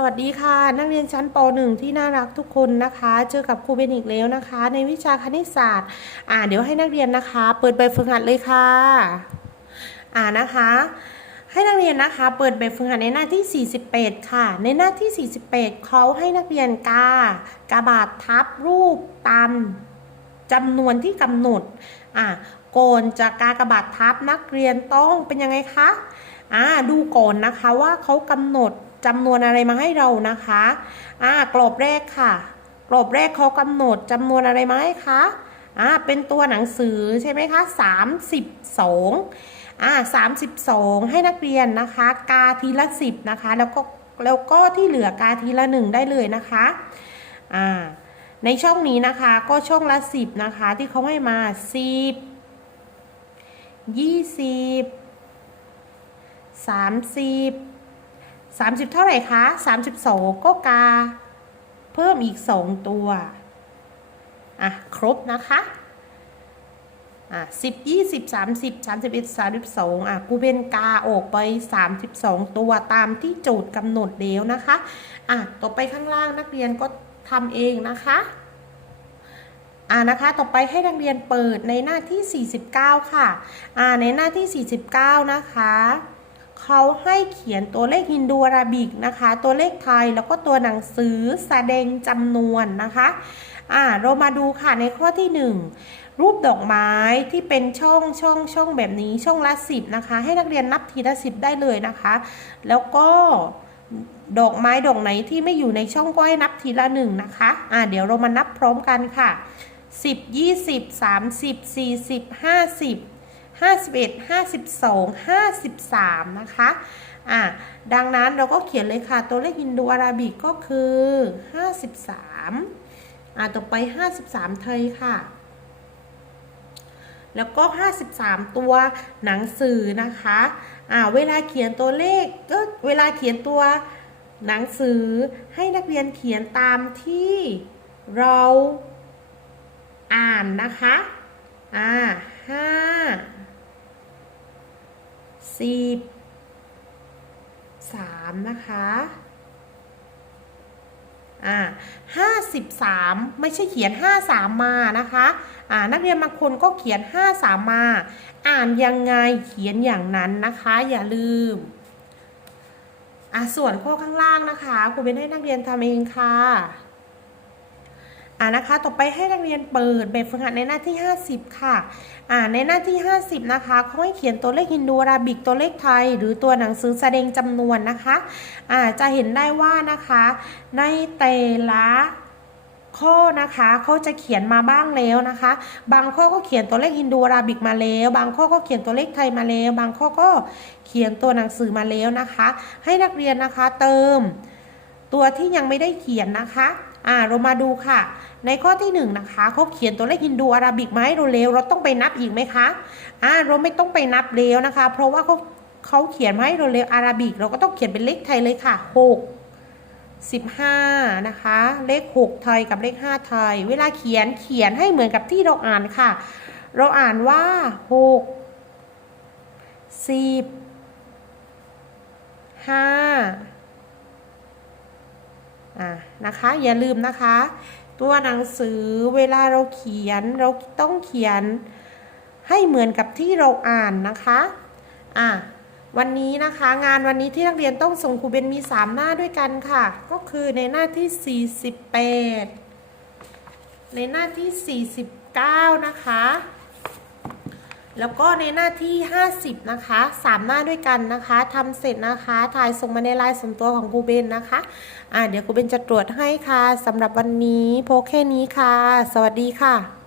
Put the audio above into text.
สวัสดีค่ะ นักเรียนชั้นป .1 ที่น่ารักทุกคนนะคะ เจอกับครูเบนอีกแล้วนะคะ ในวิชาคณิตศาสตร์ อ่าเดี๋ยวให้นักเรียนนะคะ เปิดแบฝึกหัดเลยค่ะ อ่านะคะ ให้นักเรียนนะคะ เปิดแบบฝึกหัดในหน้าที่ 48 ค่ะ ในหน้าที่ 48เขาให้นักเรียนกากระบาดทับรูปตามจำนวนที่กำหนดอ่าโกนจากกากระบาดทับนักเรียนต้องเป็นยังไงคะอ่าดูก่อนนะคะว่าเขากำหนด จำนวนอะไรมาให้เรานะคะอ่ากรอบแรกค่ะ กรอบแรกเขากำหนดจำนวนอะไรมาให้คะอ่าเป็นตัวหนังสือใช่ไหมคะ32อ่า32ให้นักเรียนนะคะ กาทีละ10นะคะ แล้วก็แล้วก็ที่เหลือกาทีละ1ได้เลยนะคะอ่าในช่องนี้นะคะก็ช่องละ10นะคะที่เขาให้มา10 20สามสิบสามสิบ เท่าไหร่คะสามสิบสองก็กา เพิ่มอีกสองตัว อะ ครบนะคะ อะสิบยี่สิบสามสิบสามสิบเอ็ดสามสิบสองอะกูเป็นกาออกไปสามสิบสองตัวตามที่โจทย์กำหนดแล้วนะคะ อะ ต่อไปข้างล่างนักเรียนก็ทำเองนะคะอ่านะคะ ต่อไปให้นักเรียนเปิดในหน้าที่ 49 ค่ะ อ่า ในหน้าที่ 49 นะคะ เขาให้เขียนตัวเลขฮินดูอาราบิกนะคะ ตัวเลขไทยแล้วก็ตัวหนังสือแสดงจำนวนนะคะอ่าเรามาดูค่ะในข้อที่ 1 รูปดอกไม้ที่เป็นช่องช่องช่องแบบนี้ช่องละ 10 นะคะ ให้นักเรียนนับทีละ 10 ได้เลยนะคะ แล้วก็ดอกไม้ดอกไหนที่ไม่อยู่ในช่องก็ให้นับทีละหนึ่งนะคะอ่าเดี๋ยวเรามานับพร้อมกันค่ะสิบยี่สิบ สามสิบสี่สิบห้าสิบเอ็ดห้าสิบสองห้าสิบสามนะคะอะดังนั้นเราก็เขียนเลยค่ะตัวเลขฮินดูอาราบิกก็คือห้าสิบสามอะต่อไปห้าสิบสามไทยค่ะ แล้วก็ 53 ตัวหนังสือนะคะอ่าเวลาเขียนตัวเลขก็เวลาเขียนตัวหนังสือให้นักเรียนเขียนตามที่เราอ่านนะคะ อ่าห้า สิบสามนะคะอ่าห้าสิบสามไม่ใช่เขียนห้าสามมานะคะอ่านักเรียนบางคนก็เขียนห้าสามมา อ่านยังไงเขียนอย่างนั้นนะคะ อย่าลืมอะส่วนข้อข้างล่างนะคะครูเบนให้นักเรียนทำเองค่ะ อ่านะคะ ต่อไปให้นักเรียนเปิดแบบฝึกหัดในหน้าที่ 50 ค่ะ อ่า ในหน้าที่ 50 นะคะเขาให้เขียนตัวเลขฮินดูอาราบิก ตัวเลขไทย หรือตัวหนังสือแสดงจำนวนนะคะ อ่า จะเห็นได้ว่านะคะ ในแต่ละข้อนะคะเขาจะเขียนมาบ้างแล้วนะคะ บางข้อก็เขียนตัวเลขฮินดูอาราบิกมาแล้ว บางข้อก็เขียนตัวเลขไทยมาแล้ว บางข้อก็เขียนตัวหนังสือมาแล้วนะคะ ให้นักเรียนนะคะเติม ตัวที่ยังไม่ได้เขียนนะคะอ่าเรามาดูค่ะ ในข้อที่หนึ่งนะคะเขาเขียนตัวเลขฮินดูอาราบิกมาให้เราเร็วเราต้องไปนับอีกไหมคะอ่าเราไม่ต้องไปนับเร็วนะคะ เพราะว่าเขาเขาเขียนมาให้เราเร็วอาราบิก เราก็ต้องเขียนเป็นเลขไทยเลยค่ะหกสิบห้านะคะ เลขหกไทยกับเลขห้าไทย เวลาเขียนเขียนให้เหมือนกับที่เราอ่านค่ะ เราอ่านว่าหกสิบห้า อ่านะคะอย่าลืมนะคะ ตัวหนังสือเวลาเราเขียนเราต้องเขียนให้เหมือนกับที่เราอ่านนะคะอ่าวันนี้นะคะงานวันนี้ที่นักเรียนต้องส่งครูเบนมี 3 หน้าด้วยกันค่ะ ก็คือในหน้าที่ 48 ในหน้าที่ 49 นะคะ แล้วก็ในหน้าที่ 50 นะคะ 3 หน้าด้วยกันนะคะทำเสร็จนะคะถ่ายส่งมาในไลน์ส่วนตัวของครูเบนนะคะอ่าเดี๋ยวครูเบนจะตรวจให้ค่ะสำหรับวันนี้โพสแค่นี้ค่ะ สวัสดีค่ะ